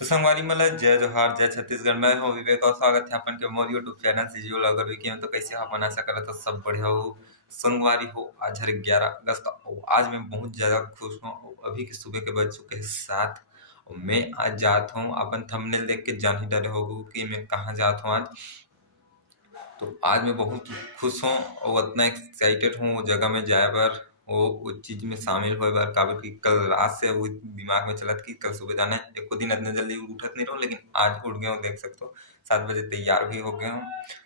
तो संगवारी मला जय जोहार जय छत्तीसगढ़। मैं हूँ विवेक और स्वागत है अपन के मोर यूट्यूब चैनल से जियो लॉगर विकी में। तो कैसे अपन आशा करा तो सब बढ़िया हो। संगवारी हो आज है 11 अगस्त और आज मैं बहुत ज्यादा खुश हूँ। अभी के सुबह के बज चुके हैं 7 और मैं आज जात हूँ। अपन थंबनेल देख के जान ही डरे होगो कि मैं कहाँ जात हूँ आज। तो आज मैं बहुत खुश हूँ और उतना एक्साइटेड हूँ वो जगह में जाए बर, वो उस चीज में शामिल होए बर। काबर कि कल रात से वो दिमाग में चलत कि कल सुबह जाना है। एको दिन इतना जल्दी उठत नहीं रहो, लेकिन आज उठ गया हूँ। देख सकते हो 7 बजे तैयार भी हो गया हूँ।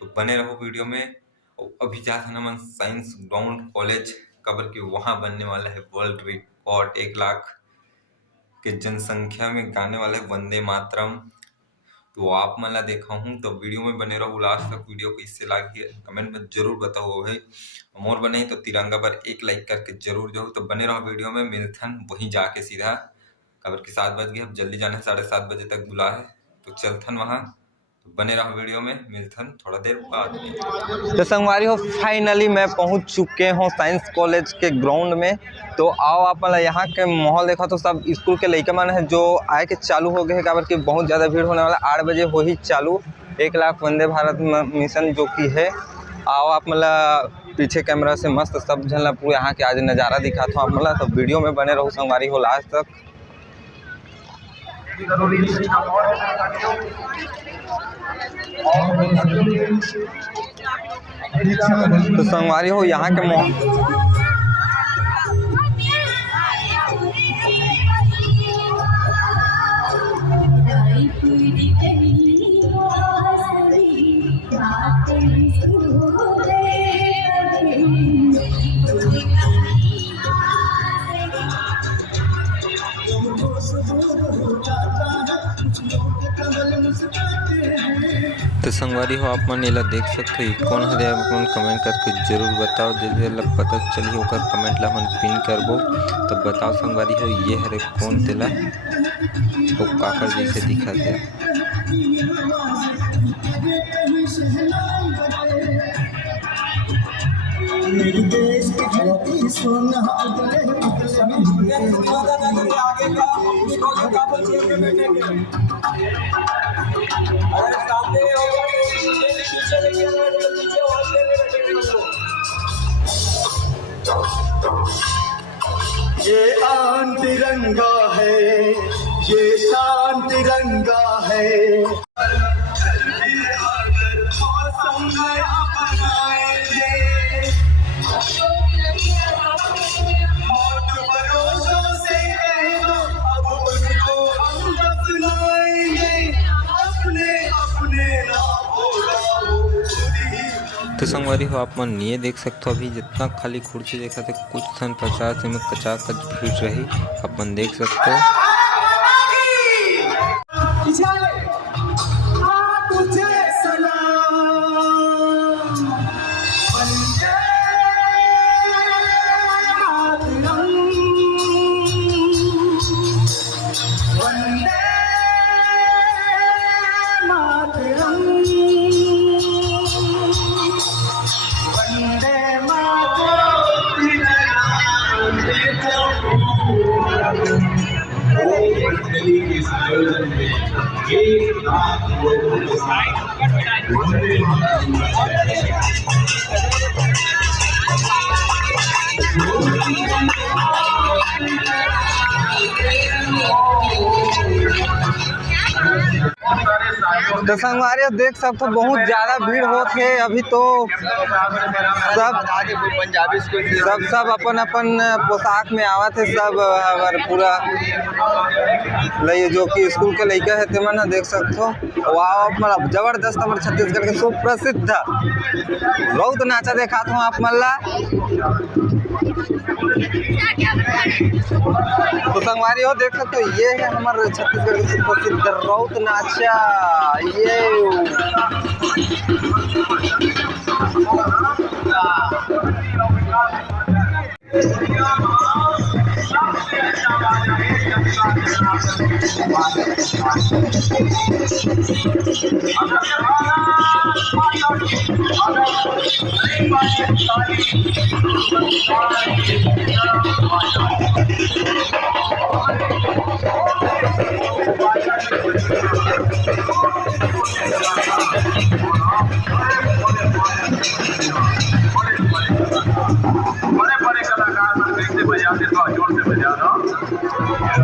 तो बने रहो वीडियो में। और अभी जाते हैं मन साइंस ग्राउंड कॉलेज, काबर कि वहाँ बनने वाला है वर्ल्ड रिकॉर्ड। 1 लाख के जनसंख्या में गाने वाले वंदे मातरम। तो आप मला देखा हूँ तो वीडियो में बने रहो लास्ट तक। वीडियो कैसे लगी कमेंट में जरूर बताओ भाई। मोर बने तो तिरंगा पर 1 लाइक करके जरूर जाओ। तो बने रहो वीडियो में, मिलथन वहीं जाके सीधा। खबर की 7 बज गए, अब जल्दी जाना है, 7:30 बजे तक बुला है। तो चलथन वहाँ। तो बने रहो वीडियो में, मिलथन थोड़ा देर बाद में। तो संगवारी हो फाइनली मैं पहुंच चुके हूँ साइंस कॉलेज के ग्राउंड में। तो आओ आप यहाँ के माहौल देखा तो सब स्कूल के लड़के मन है जो आए के चालू हो गए हैं। काबर कि बहुत ज़्यादा भीड़ होने वाला। 8 बजे हो ही चालू 1 लाख वंदे भारत मिशन जो कि है। आओ आप पीछे कैमरा से मस्त सब झलना पूरे यहाँ के आज नज़ारा दिखा था आप। तो वीडियो में बने रहो संगवारी हो लास्ट तक। तो संगवारी हो यहाँ के तो संगवारी हो आप मन एला देख सकते हो कौन हरे। अपन कमेंट करके जरूर बताओ, जैसे लग पता चली ओकर कमेंट ला अपन पिन करबो। तो बताओ संगवारी हो ये हरे कौन तेला तो काकर जैसे दिखत है। मेरे देश की धरती सोना ये आन तिरंगा है, ये शान तिरंगा है। तो संगवारी हो आप मन ये देख सकते हो अभी जितना खाली कुर्सी देखा थे कुछ सन 50 में कचाकच भीड़ रही अपन देख सकते हो। तो संगवारी देख सकते हो बहुत ज़्यादा भीड़ होती है अभी। तो सब अपन अपन पोशाक में आवत है सब। पूरा जो कि स्कूल के लड़के है तेमन देख सकते हो। वाह मतलब जबरदस्त हमारे छत्तीसगढ़ के सुप्रसिद्ध रौत नाचा देखा था आप मल्ला। तो संगवारी हो देख सकते हो ये है हमारे छत्तीसगढ़ के सुप्रसिद्ध रौत नाचा। ये बड़े बड़े कलाकार लोग कैसे बजाते तो जोर से बजाना।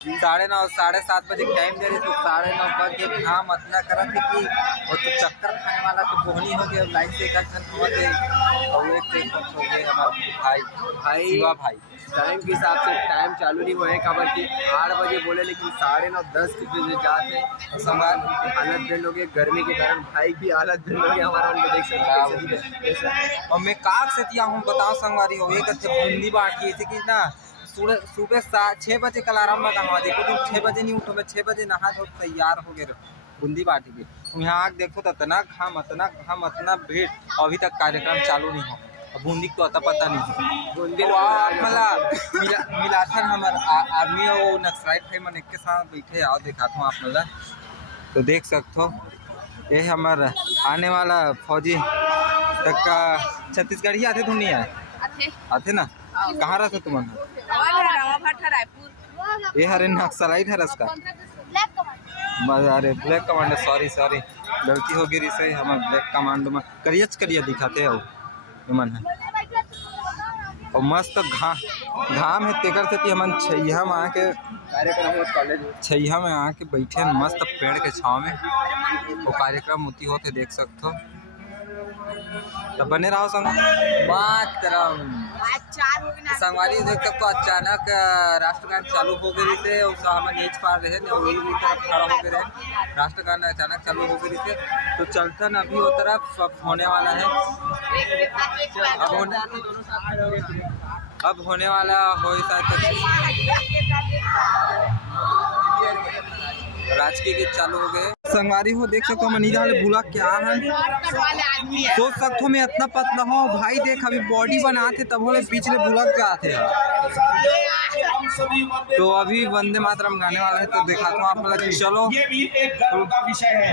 साढ़े 9 7:30 बजे टाइम दे रही तो 9:30 बजे हाँ मतलब करा थे कि और तो चक्कर खाने वाला तो बोहनी हो गया लाइन से एक जन हो गए और एक हो गए हमारे भाई शिवा भाई टाइम के हिसाब से टाइम चालू नहीं हुआ है खबर की 8 बजे बोले लेकिन 9:30 10 के बजे जाते समाज हालत जन हो गए गर्मी के कारण भाई भी हालत जन हो गया हमारा देख सकते हैं। और मैं काक से तिया हूँ बताओ संगवारी हो एक अच्छे बूंदी बाटी ऐसे कि ना सुबह 6 बजे कल आराम लगा देखो तुम 6 बजे नहीं उठो मैं 6 बजे नहा धो तैयार हो गए बूंदी बाटी के यहाँ आग देखो तो इतना घाम इतना भीड़ अभी तक कार्यक्रम चालू नहीं हो बूंदी तो अता पता नहीं बूंदी मतलब मिलाथन हमारे आर्मी और नक्सलाइट भाई मन एक साथ बैठे आओ दिखाता हूँ आप लोग तो देख सकते हो ये हमारा आने वाला फौजी तक का छत्तीसगढ़ ही आते दुनिया आते ना कहाँ रहते तुम ये हरे नक्सलाइट है रस का अरे ब्लैक कमांडो, सॉरी गलती हो गई से हम ब्लैक कमांडो में करिया दिखाते हो मन है। और मस्त घाम है तेकर से हमन छैया में आके बैठे मस्त पेड़ के छाँव में वो कार्यक्रम होती होते देख सकते हो। तो बने रहो मातरम संगवारी देख सकते हो। अचानक राष्ट्रगान चालू हो गई थे और हमन नीच पार रहे खड़ा हो गए। राष्ट्रगान अचानक चालू हो गई थे तो चलतन अभी वो तरफ होने वाला है। अब होने वाला हो राजकीय गीत चालू हो गए। संगवारी हो देख सकते हो मनीजा वाले भूला क्या है, सोच सकते हो मैं इतना पतला हूँ भाई देख अभी बॉडी बनाते तब होले पिछले भूलक जाते हैं। तो अभी वंदे मातरम गाने वाला है तो दिखाता हूँ आप लोग। चलो ये भी एक गर्व का विषय है।